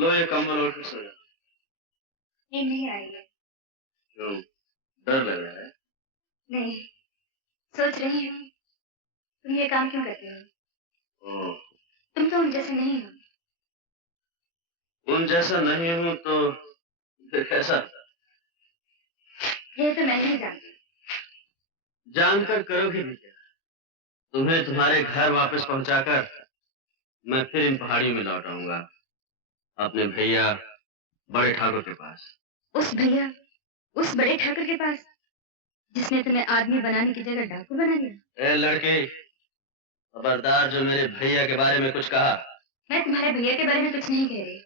लो ये कंबल ओढ़ के सो जाओ। नहीं आई है। क्यों, डर लग रहा है? नहीं, सोच रही हूँ तुम ये काम क्यों करते हो? तुम तो उन जैसे नहीं हो। उन जैसा नहीं हूँ तो फिर कैसा? ये तो मैं नहीं जानती। जानकर करोगे भी क्या? तुम्हें तुम्हारे घर वापस पहुंचाकर मैं फिर इन पहाड़ियों में लौट आऊंगा, अपने भैया बड़े ठाकुर के पास। उस भैया, उस बड़े ठाकुर के पास जिसने तुम्हें आदमी बनाने की जगह डाकू बना दिया? ए लड़की, खबरदार जो मेरे भैया के बारे में कुछ कहा। मैं तुम्हारे भैया के बारे में कुछ नहीं कह रही,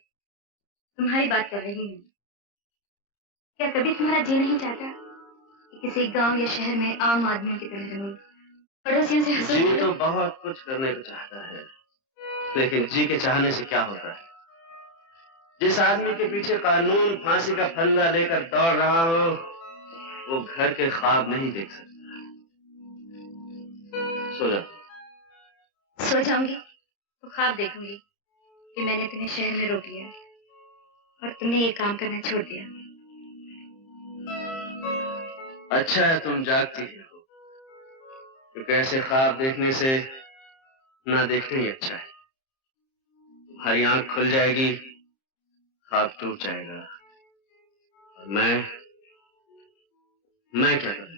तुम्हारी बात कर रही हूँ। क्या कभी तुम्हारा जी नहीं चाहता कि किसी गांव या शहर में आम आदमियों की तरह रहूं, पड़ोसियों से हंसो? जी तो बहुत कुछ करने को चाहता है, लेकिन जी के चाहने से क्या होता है? जिस आदमी के पीछे कानून फांसी का फंदा लेकर दौड़ रहा हो, वो घर के ख्वाब नहीं देख सकता। सो जाओ। सो जाऊंगी तो ख्वाब देखूंगी कि मैंने तुम्हें शहर में रोक लिया और तुमने ये काम करना छोड़ दिया। अच्छा है तुम जागती हो, क्योंकि ऐसे ख्वाब देखने से ना देखना ही अच्छा है। तुम्हारी आंख खुल जाएगी, ख्वाब टूट जाएगा, और मैं क्या करूंगा?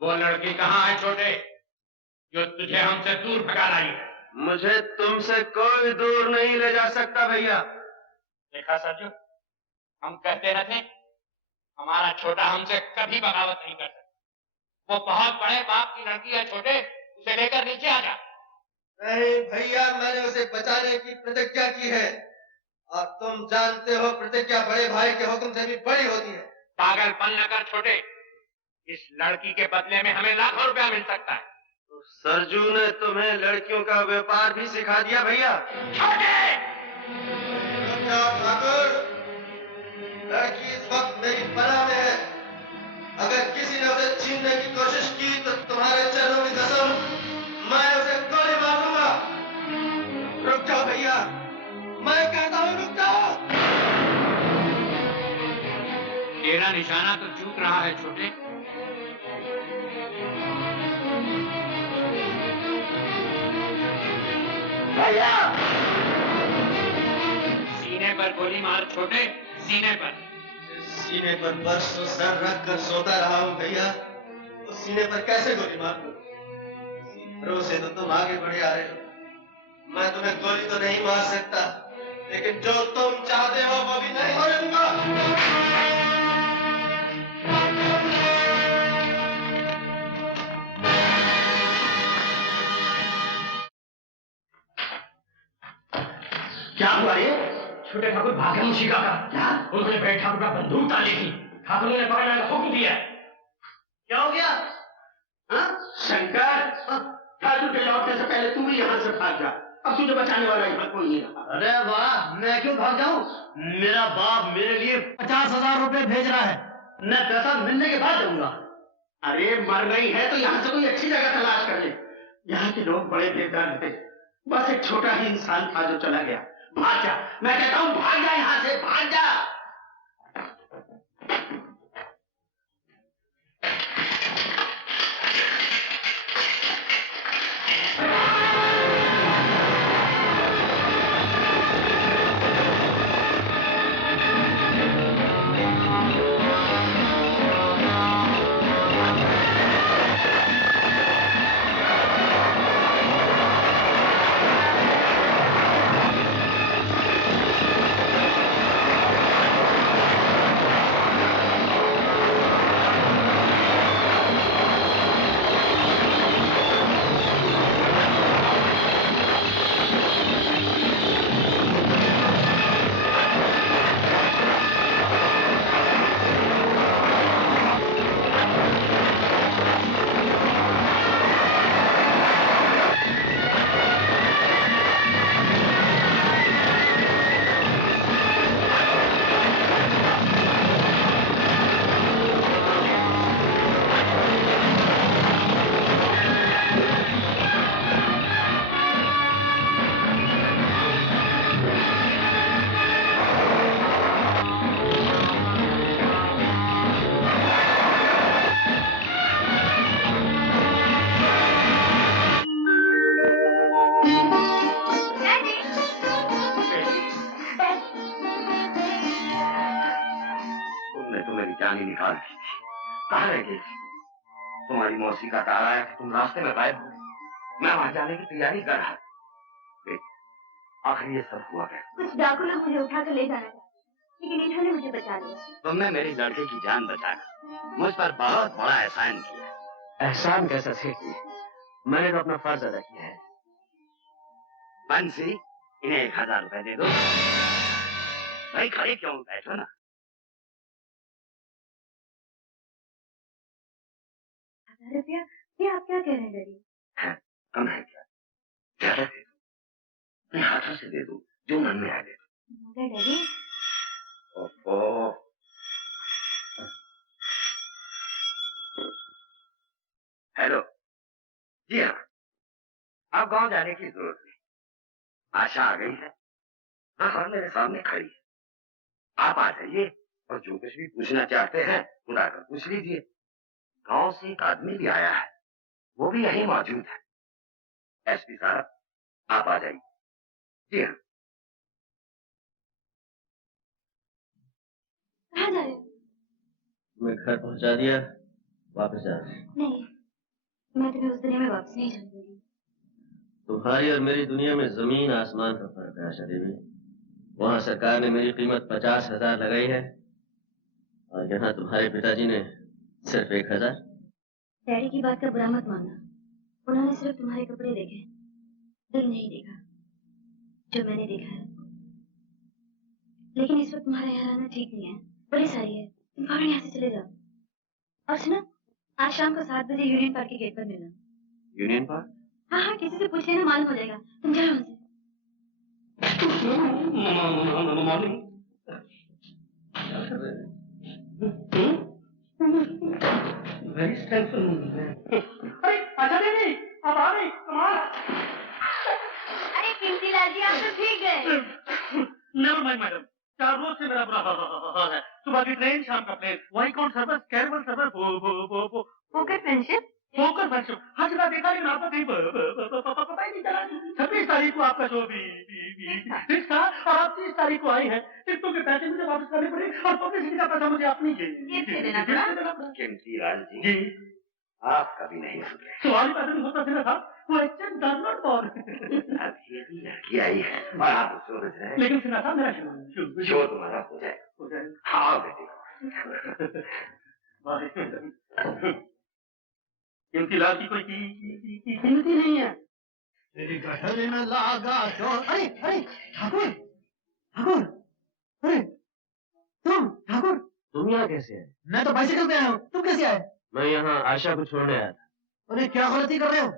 वो लड़की कहाँ है छोटे, जो तुझे हमसे दूर भगा रही है? मुझे तुमसे कोई दूर नहीं ले जा सकता भैया। देखा सरजू, हम कहते न थे हमारा छोटा हमसे कभी बगावत नहीं कर सकता। वो बहुत बड़े बाप की लड़की है छोटे, उसे लेकर नीचे आ जा। नहीं भैया, मैंने उसे बचाने की प्रतिज्ञा की है, और तुम जानते हो प्रतिज्ञा बड़े भाई के हुक्म से भी बड़ी होती है। पागलपन न कर छोटे, इस लड़की के बदले में हमें लाखों रुपया मिल सकता है। तो सरजू ने तुम्हें लड़कियों का व्यापार भी सिखा दिया भैया? ठाकुर, लड़की इस वक्त मेरी पनाह में है। अगर किसी ने उसे छीनने की कोशिश की तो तुम्हारे चरणों की कसम, मैं उसे गोली मार दूंगा। रुक जाओ भैया, मैं कहता हूँ रुक जाओ। तेरा निशाना तो चूक रहा है छोटे। भैया, सीने पर गोली मार छोटे, सीने पर। सीने पर बरसों सर रख कर सोता रहा हूँ भैया, तो सीने पर कैसे गोली मार दूं? भरोसे तो तुम आगे बढ़े आ रहे हो। मैं तुम्हें गोली तो नहीं मार सकता, लेकिन जो तुम चाहते हो वो भी नहीं होने दूंगा। क्या हुआ ये? छोटे ठाकुर भागे मुशिका का। क्या? उन्होंने बड़े ठाकुर का बंदूक डाली थी, ठाकुर ने पकड़ने का हुक्म दिया। क्या हो गया? शंकर, ठाकुर के लौटने से पहले तू भी यहाँ से भाग जा। अब तुझे बचाने वाला यहाँ कोई नहीं रहा। अरे वाह, मैं क्यों भाग जाऊं? मेरा बाप मेरे लिए 50,000 रुपए भेज रहा है, मैं पैसा मिलने के बाद दूंगा। अरे मर गई है तो यहाँ से कोई अच्छी जगह तलाश कर ले। यहाँ के लोग बड़े बेदर्द थे, बस एक छोटा ही इंसान था जो चला गया। भाग जा, मैं कहता हूँ भाग जा यहाँ से, भाग जा। मेरी जान ही निकाल दी थी। कहाँ रह गई थी? तुम्हारी मौसी का तार आया कि तुम रास्ते में गायब हो गए। मैं वहां जाने की तैयारी कर रहा था। आखिर ये सब हुआ कैसे? कुछ डाकू लोग मुझे उठाकर ले जाना चाहते, लेकिन इन्होंने मुझे बचा लिया। तुमने मेरी लड़के की जान बचाकर मुझ पर बहुत बड़ा एहसान किया। एहसान कैसा सेठ जी? मैंने तो अपना फर्ज अदा किया है। बंसी, इन्हें 1000 रुपए दे दो। भाई खड़े क्यों बैठो ना। 1000 रुपया? ये आप क्या कह रहे हैं डैडी? कम है क्या? ज्यादा दे दो, अपने हाथों से दे दो, जो मन में आ दे दो। मगर डैडी। ओहो, हेलो, जी हाँ, आप गांव जाने की जरूरत नहीं। आशा आ गई है, हाँ मेरे सामने खड़ी है। आप आ जाइए और जो कुछ भी पूछना चाहते हैं खुदा कर पूछ लीजिए। गांव से एक आदमी भी आया है, वो भी यहीं मौजूद है। एसपी साहब, आप आ जाइए। जी हाँ। कहाँ जा रहे हो? मैं घर पहुंचा दिया, वापस जा। नहीं, मैं तुम्हें उस दुनिया में वापस नहीं जाने दूंगी। तुम्हारी और मेरी दुनिया में जमीन आसमान का फर्क है आशा देवी। वहाँ सरकार ने मेरी कीमत 50,000 लगाई है और यहाँ तुम्हारे पिताजी ने सिर्फ 1,000। डैडी की बात का बुरा मत मानना, उन्होंने सिर्फ तुम्हारे कपड़े देखे, दिल नहीं देखा जो मैंने देखा है। लेकिन इस वक्त तुम्हारा यहाँ रहना ठीक नहीं है, पुलिस आई है, तुम फौरन यहाँ से चले जाओ। और सुनो, आज शाम को 7 बजे यूनियन पार्क के गेट पर मिलना। Union park? हाँ हाँ, किसी से पूछ लेना, मालूम हो जाएगा। तुम जाओ यहाँ से। Very strengthful. अरे अच्छा नहीं, अब आ गई कमाल। अरे कीमती लाल जी, आप तो ठीक गए। नेवर माइंड मैडम, 4 रोज से मेरा बुरा हाल है। सुबह की ट्रेन, शाम का प्लेन, वही कौन service, Caravelle service, Fokker Friendship. Fokker Friendship हर जगह देखा, लेकिन आपका कहीं पता ही नहीं चला। 26 तारीख को आपका शो भी फिक्स था और आप 30 तारीख को आई है। टिकटों के पैसे मुझे वापस करने पड़े और पब्लिसिटी का पैसा मुझे अपनी जेब से देना पड़ा। कीमती लाल जी, आप कभी नहीं सुधरे। सवाल ही पैसे नहीं होता सीधा था, वो एक्चुअली डज नॉट फॉर। अब ये भी लड़की आई है और आप सोच रहे हैं। लेकिन सुना था मेरा शो तुम्हारा हो जाएगा। हाँ बेटे। कीमती लाल की कोई कीमती नहीं है। तेरी गठरी में लागा चोर। अरे अरे ठाकुर, ठाकुर, अरे ठाकुर, तुम यहाँ कैसे आए? मैं तो बाइसिकल पे आया हूँ, तुम कैसे आए? मैं यहाँ आशा को छोड़ने आया था। अरे क्या गलती कर रहे हो?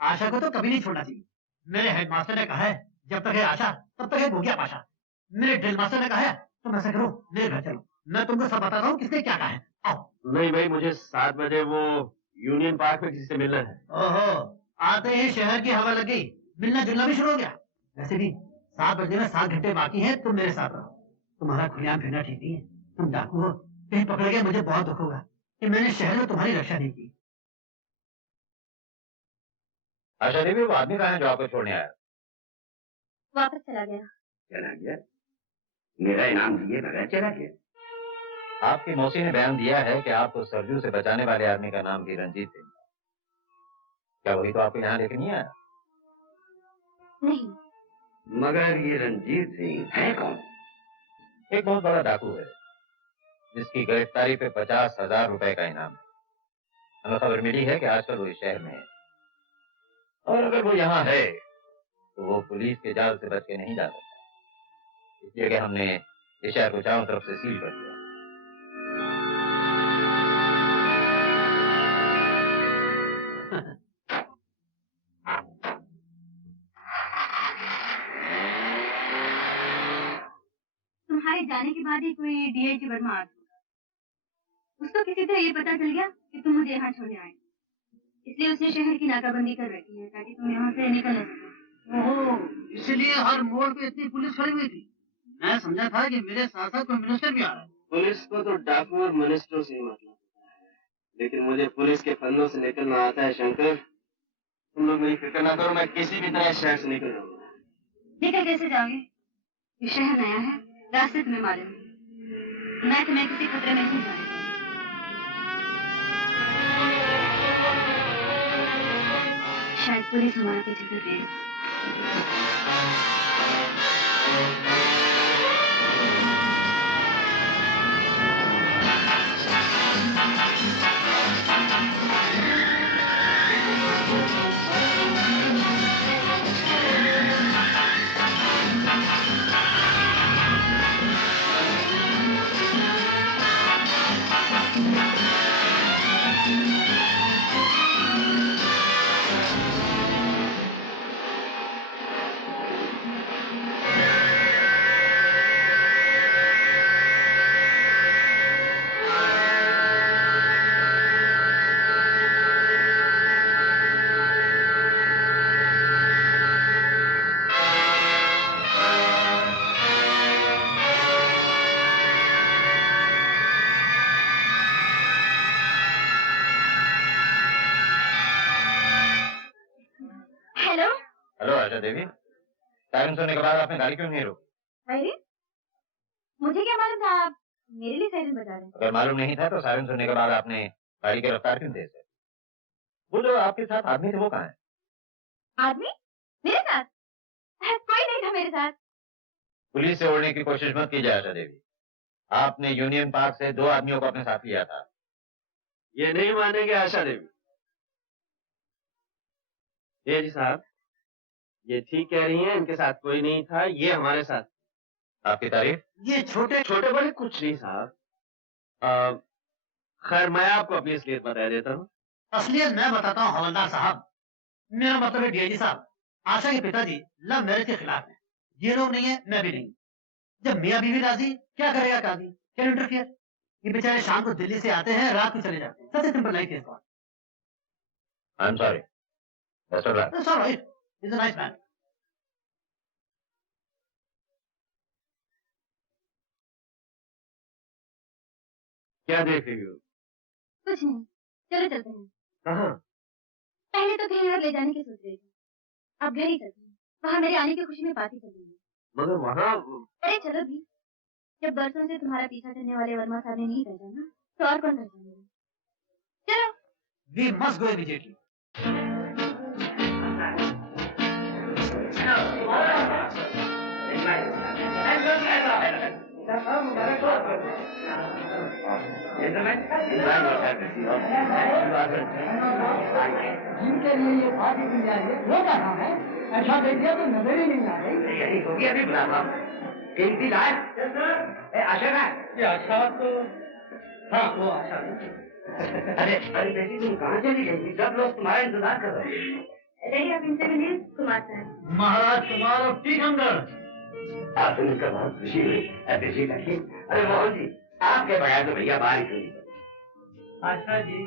आशा को तो कभी नहीं छोड़ना चाहिए। मेरे हेडमास्टर ने कहा है, जब तक है आशा तब तक है भूखिया पाशा। मेरे ड्रिल मास्टर ने कहा है, तुम ऐसा करो, मेरे घर चलो, मैं तुमको सब बताता हूँ किसने क्या कहा है। आओ। नहीं भाई, मुझे 7 बजे वो यूनियन पार्क में किसी से मिलना है। ओहो, आते ही शहर की हवा लग गई, मिलना जुलना भी शुरू हो गया। वैसे भी 7 बजे में 7 घंटे बाकी हैं, तुम मेरे साथ रहो। तुम्हारा खुलेआम फिरना ठीक नहीं है, तुम डाकू हो, कहीं पकड़ गए मुझे बहुत दुख होगा कि मैंने शहर में तुम्हारी रक्षा नहीं की। आशा देवी, वो आदमी कहाँ है जो आपको छोड़ने आया? वापस चला गया। चला गया? मेरा इनाम दिए बगैर चला गया? आपकी मौसी ने बयान दिया है कि आपको सरजू से बचाने वाले आदमी का नाम भी रंजीत सिंह। क्या वही तो आपको यहाँ लेके नहीं आया? नहीं। मगर ये रंजीत सिंह है कौन? एक बहुत बड़ा डाकू है जिसकी गिरफ्तारी पे 50,000 रुपए का इनाम है। हमें खबर मिली है कि आजकल वो इस शहर में है और अगर वो यहाँ है तो वो पुलिस के जाल से बच के नहीं जा सकता। इसलिए कि हमने इस शहर को चारों तरफ से सील कर दिया। तुम्हारे जाने के बाद ही कोई डीआईजी वर्मा आ गया। उसको किसी तरह ये पता चल गया कि तुम मुझे यहाँ छोड़ने आए, इसलिए उसने शहर की नाकाबंदी कर रखी है ताकि तुम यहाँ से निकल न सको। ओहो, इसलिए हर मोड़ पे इतनी पुलिस खड़ी हुई थी। मैं समझा था कि मेरे साथ साथ कोई मिनिस्टर भी आ रहा है। पुलिस को तो डाकू और मिनिस्टरों से ही मतलब है, लेकिन मुझे पुलिस के फंदों से निकलना आता है शंकर। तुम लोग मेरी फिक्र ना करो, मैं किसी भी तरह शहर से निकल जाऊंगा। निकल कैसे जाओगे? ये शहर नया है, रास्ते तुम्हें मालूम है। मैं तुम्हें किसी खतरे में नहीं जाऊंगी। शायद पुलिस हमारा पीछे कर रही है। देवी, सायरन सुनने के बाद आपने गाड़ी क्यों नहीं रोकी? अरे मुझे क्या मालूम था आप मेरे लिए सायरन बजा रहे हैं? अगर मालूम नहीं था तो सायरन सुनने के बाद आपने गाड़ी की रफ्तार क्यों तेज कर? वो जो आपके साथ आदमी थे वो कहाँ है? आदमी? मेरे साथ? कोई नहीं था मेरे साथ। पुलिस से उड़ने की कोशिश मत कीजिए आशा देवी। आपने यूनियन पार्क से 2 आदमियों को अपने साथ लिया था। ये नहीं मानेंगे आशा देवी। ये जी साहब, ये ठीक कह रही हैं, इनके साथ कोई नहीं था, ये हमारे साथ। आपकी तारीफ? ये छोटे छोटे बड़े कुछ नहीं साहब। खैर मैं आपको अपनी असलियत बता देता हूँ। असलियत मैं बताता हूँ हवलदार साहब। मेरा मतलब है डीआईजी साहब, आशा के पिताजी लव मैरिज के खिलाफ हैं। ये लोग नहीं है, मैं भी नहीं। जब मियाँ बीवी राजी, क्या करेगा काजी? क्या इंटरफियर? ये बेचारे शाम को दिल्ली से आते हैं, रात को चले जाते हैं। सबसे सिंपल लाइफ है इसका। I'm sorry. That's all right. That's all right. He's a nice man. क्या देख रही हो? कुछ नहीं, चलो चलते हैं। कहाँ? पहले तो कहीं और ले जाने की सोच रही थी, अब घर ही चलते हैं। वहाँ मेरे आने की खुशी में पार्टी चलेंगे। मगर वहाँ अरे चलो भी, जब बरसों से तुम्हारा पीछा करने वाले वर्मा साहब ने नहीं पहचाना तो और कौन पहचानेगा? चलो। We must go immediately. जिनके लिए ये पार्टी की जा रही है वो कहाँ है? ऐसा देखिए तो नजर ही नहीं आ रही। यही होगी अभी बुलावा। कीमती लाल, आशा का? ये आशा तो हाँ वो आशा। अरे बेटी तुम कहाँ चली गई थी? सब लोग तुम्हारा इंतजार कर रहे हैं। रही आप इनसे मिलिए कुमार साहब। महाराज कुमार और टीकमगढ़। आप सुनकर बहुत खुशी हुई। बेटी लड़की, अरे मोहन जी, आपके बगैर तो भैया बाहर ही नहीं। आशा जी,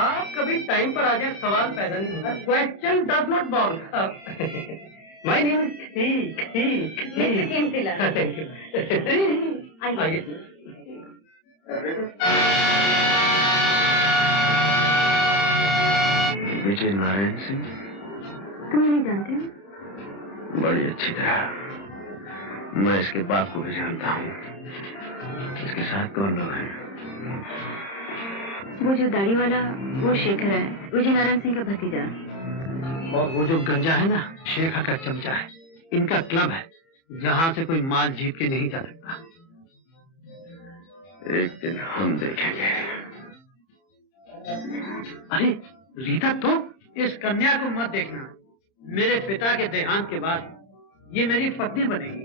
आप कभी टाइम पर आ जाए सवाल पैदा नहीं होता। Question does not bound. My name ठीक ठीक मिस्टर केमतिला। आइए। विजय नारायण सिंह तुम नहीं जानते? बड़ी अच्छी तरह। मैं इसके बाप को भी जानता हूँ। इसके साथ कौन लोग हैं? वो जो दाढ़ी वाला वो शेखर है, विजय नारायण सिंह का भतीजा। और वो जो गंजा है ना, शेखर का चमचा है। इनका क्लब है जहाँ से कोई माल जीत के नहीं जा सकता। एक दिन हम देखेंगे। अरे रीता, तो इस कन्या को मत देखना। मेरे पिता के देहांत के बाद ये मेरी पत्नी बनेगी।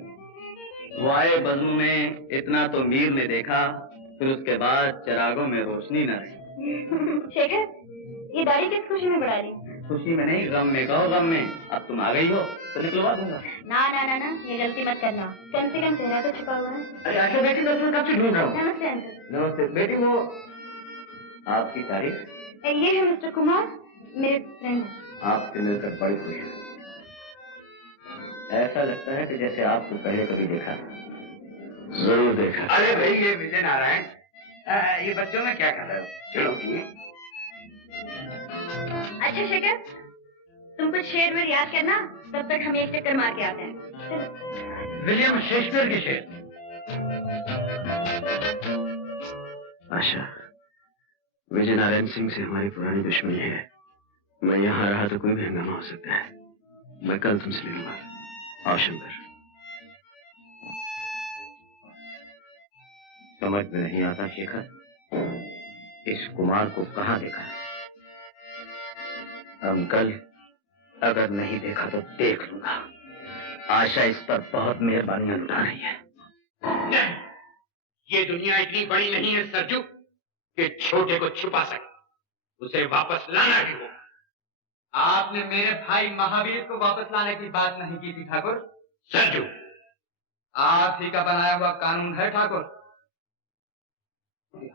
वाए बजू में इतना तो मीर ने देखा, फिर उसके बाद चिरागों में रोशनी न रही। शेखर, ये दाढ़ी किस खुशी में बढ़ा रही? खुशी में नहीं, गम में। कहो गम में। अब तुम आ गई हो तो निकलवा दूंगा। ना ना ना ना, ये गलती मत करना। कम से कम चेहरा तो छुपा हुआ है। अरे आशा बेटी मैं तुम्हें कब से ढूंढ रहा हूँ। नमस्ते अंकल। नमस्ते बेटी। वो आपकी तारीफ? ये है मिस्टर कुमार, मेरे फ्रेंड हैं। आपसे मिलकर बड़ी खुशी हुई। ऐसा लगता है कि जैसे आपको पहले कभी देखा। जरूर देखा। अरे भाई ये विजय नारायण, ये बच्चों में क्या कर रहे हो? चलो की। अच्छा शेखर, तुम कुछ शेर वेर याद करना, तब तक हम एक चक्कर मार के आते हैं। चलो। विलियम शेक्सपियर के शेर। आशा, विजय नारायण सिंह से हमारी पुरानी दुश्मनी है। मैं यहाँ रहा तो कोई भी हंगामा हो सकता है। मैं कल तुमसे मिलूंगा। आओ शंकर। समझ में नहीं आता शेखर, इस कुमार को कहाँ देखा? अंकल, अगर नहीं देखा तो देख लूंगा। आशा इस पर बहुत मेहरबानियां लुटा रही है। नहीं, ये दुनिया इतनी बड़ी नहीं है सरजू कि छोटे को छुपा सके। उसे वापस लाना भी हो। आपने मेरे भाई महावीर को वापस लाने की बात नहीं की थी ठाकुर। सरजू, आप ही का बनाया हुआ कानून है ठाकुर।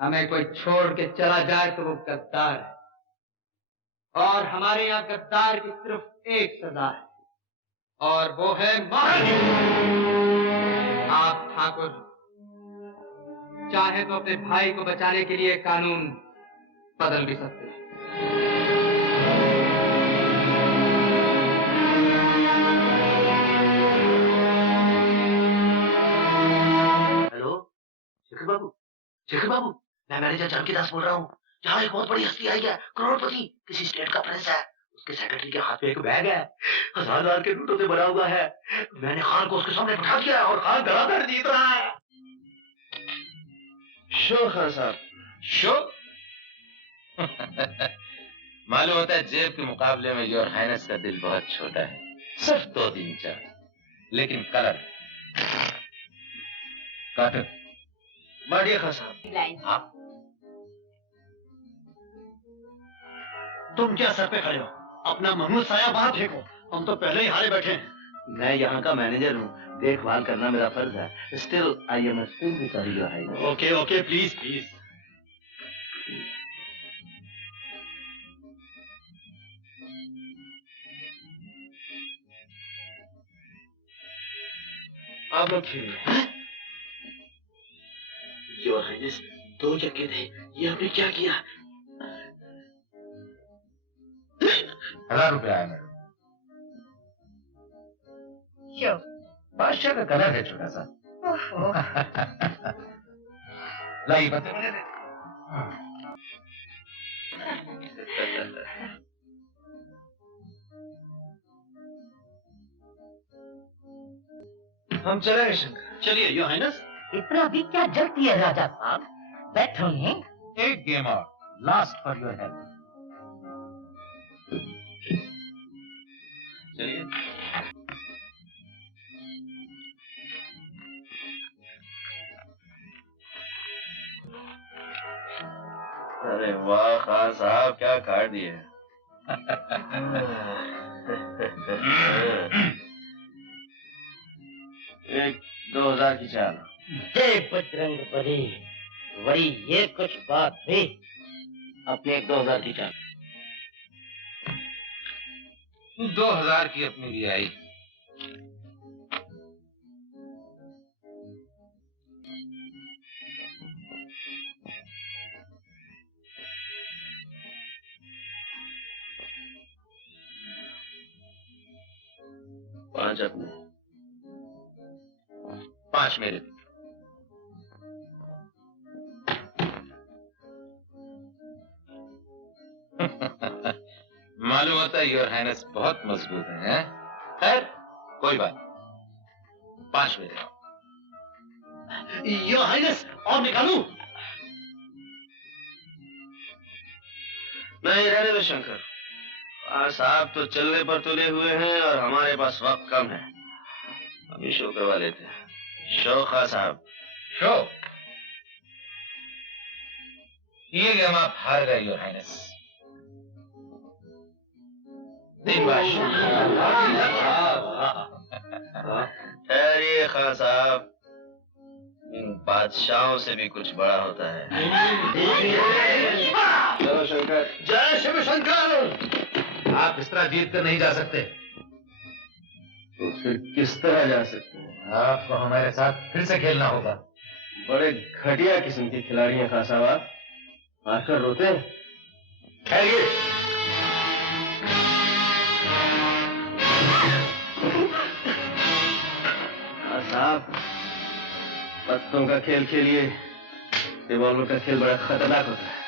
हमें कोई छोड़ के चला जाए तो वो गद्दार है, और हमारे यहाँ गद्दार की सिर्फ एक सजा है, और वो है मौत। आप ठाकुर चाहे तो अपने भाई को बचाने के लिए कानून बदल भी सकते हैं। हेलो शेखर बाबू, मैं मैनेजर जानकी दास बोल रहा हूँ। यहाँ एक बहुत बड़ी हस्ती आई है, करोड़पति, किसी स्टेट का प्रिंस है। उसके सेक्रेटरी के हाथ में एक बैग है, 1000 के नोटों से भरा हुआ है। मैंने खान को उसके सामने बिठा दिया और खान धड़ाधड़ जीत रहा है। शो खान साहब, शो? मालूम होता है जेब के मुकाबले में योर हाइनेस का दिल बहुत छोटा है, सिर्फ 2-3 चार, लेकिन कलर काटन। बढ़िया खान साहब। हाँ, तुम क्या सर पे खड़े हो? अपना महमूद साया वहां फेंको, हम तो पहले ही हारे बैठे हैं। मैं यहाँ का मैनेजर हूँ, देखभाल करना मेरा फर्ज है। Still I am extremely sorry your highness. Okay okay, please please. आप लोग खेलिए। योर हाइनेस, 2 चक्के थे, ये हमने क्या किया? 1000 रुपया है मैडम। शो। बादशाह का कलर है छोटा सा। लाई बता मुझे दे। हम चलेंगे शंकर। चलिए योर हाइनेस। इतना भी क्या जल्दी है राजा साहब, बैठिए। एक गेम और, लास्ट फॉर योर हेल्प। चलिए। अरे वाह खान साहब, क्या काट दिए। 1-2000 की चाल। जय बजरंग बली, वही ये कुछ बात हुई। अपने 1-2000 की चाल। 2000 की अपनी भी आई। पांच अपने, 5 मेरे। मालूम होता है योर हाइनेस बहुत मजबूत है। खैर कोई बात, 5 मेरे। योर हाइनेस, और निकालूं? नहीं, रहने दो शंकर। साहब तो चलने पर तुले हुए हैं और हमारे पास वक्त कम है। हम ही शो करवा लेते हैं। शो खान साहब। शो? ये गेम आप हार गए योर हाइनेस। 3 बार। ठहरिए खान साहब, इन बादशाहों से भी कुछ बड़ा होता है। चलो शंकर। जय शिव शंकर। आप इस तरह जीत कर नहीं जा सकते। तो फिर किस तरह जा सकते हैं? आपको हमारे साथ फिर से खेलना होगा। बड़े घटिया किस्म के खिलाड़ी हैं खान साहब आप, आकर रोते हैं। ठहरिए। खान साहब, पत्तों का खेल खेलिए, रिवॉल्वर का खेल बड़ा खतरनाक होता है।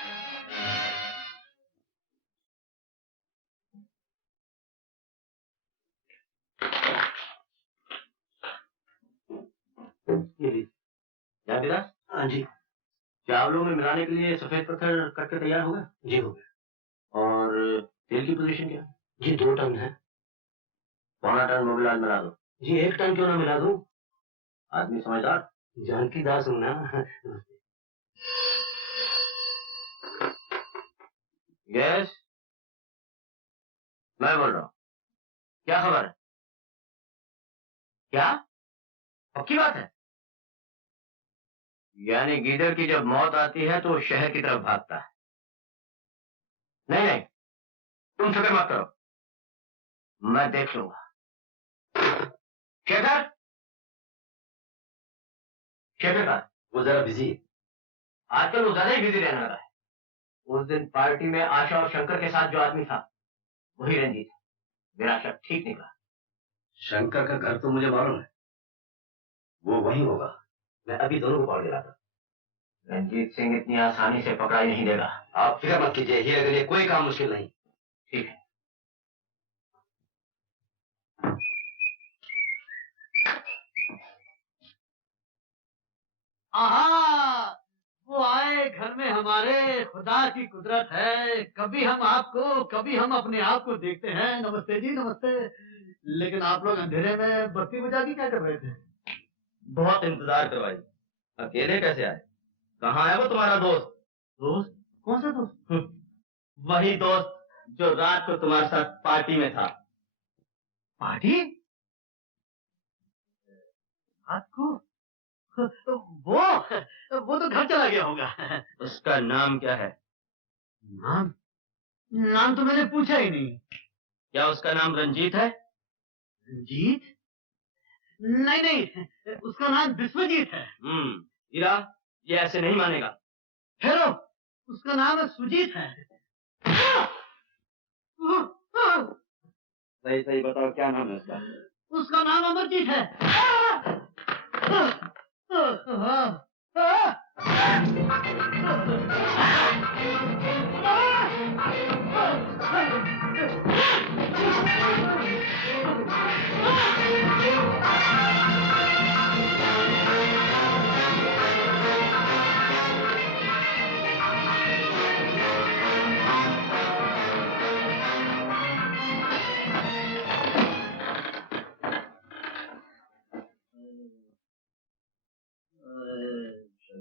ये लीजिए। जानकीदास। हाँ जी। चावलों में मिलाने के लिए सफेद पत्थर कट के तैयार हो गया? जी हो गया। और तेल की पोजीशन क्या है? जी 2 टन है। 1.25 टन मोबिलाज मिला दो। जी 1 टन क्यों ना मिला दूं? आदमी समझदार। जानकीदास हूँ ना। यस, मैं बोल रहा हूँ। क्या खबर है? क्या पक्की बात है? यानी गीदड़ की जब मौत आती है तो वो शहर की तरफ भागता है। नहीं नहीं, तुम फिक्र मत करो, मैं देख लूंगा। शेखर, शेखर का वो जरा बिजी है। आजकल वो ज्यादा ही बिजी रहने लगा है। उस दिन पार्टी में आशा और शंकर के साथ जो आदमी था वही रंजीत है। मेरा शक ठीक निकला। शंकर का घर तो मुझे मालूम है, वो वहीं होगा। मैं अभी दोनों को पकड़ के लाता। रंजीत सिंह इतनी आसानी से पकड़ाई नहीं देगा। आप फिक्र मत कीजिए, हीरे के लिए कोई काम मुश्किल नहीं। ठीक है। आहा, वो आए घर में हमारे, खुदा की कुदरत है। कभी हम आपको, कभी हम अपने आप को देखते हैं। नमस्ते जी, नमस्ते। लेकिन आप लोग अंधेरे में बत्ती बुझा के क्या कर रहे थे? बहुत इंतजार करवाई, अकेले कैसे आए? कहाँ है वो तुम्हारा दोस्त? दोस्त? कौन सा दोस्त? वही दोस्त जो रात को तुम्हारे साथ पार्टी में था। पार्टी? रात को? वो तो घर चला गया होगा। उसका नाम क्या है? नाम? नाम तो मैंने पूछा ही नहीं। क्या उसका नाम रंजीत है? रंजीत? नहीं नहीं, उसका नाम विश्वजीत है। हीरा, ये ऐसे नहीं मानेगा। हेलो, उसका नाम सुजीत है। सही सही बताओ, क्या नाम है उसका? उसका नाम अमरजीत है।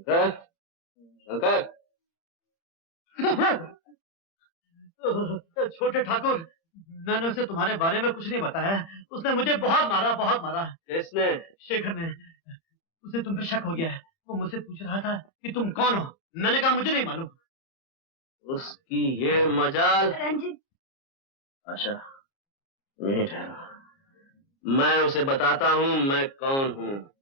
शंकर, शंकर। छोटे ठाकुर, मैंने उसे तुम्हारे बारे में कुछ नहीं बताया। उसने मुझे बहुत मारा, बहुत मारा। किसने? शेखर ने। उसे तुम पे शक हो गया है। वो मुझसे पूछ रहा था कि तुम कौन हो। मैंने कहा मुझे नहीं मालूम। उसकी ये मजाल। रंजीत, आशा, यहीं ठहरो, मैं उसे बताता हूँ मैं कौन हूँ।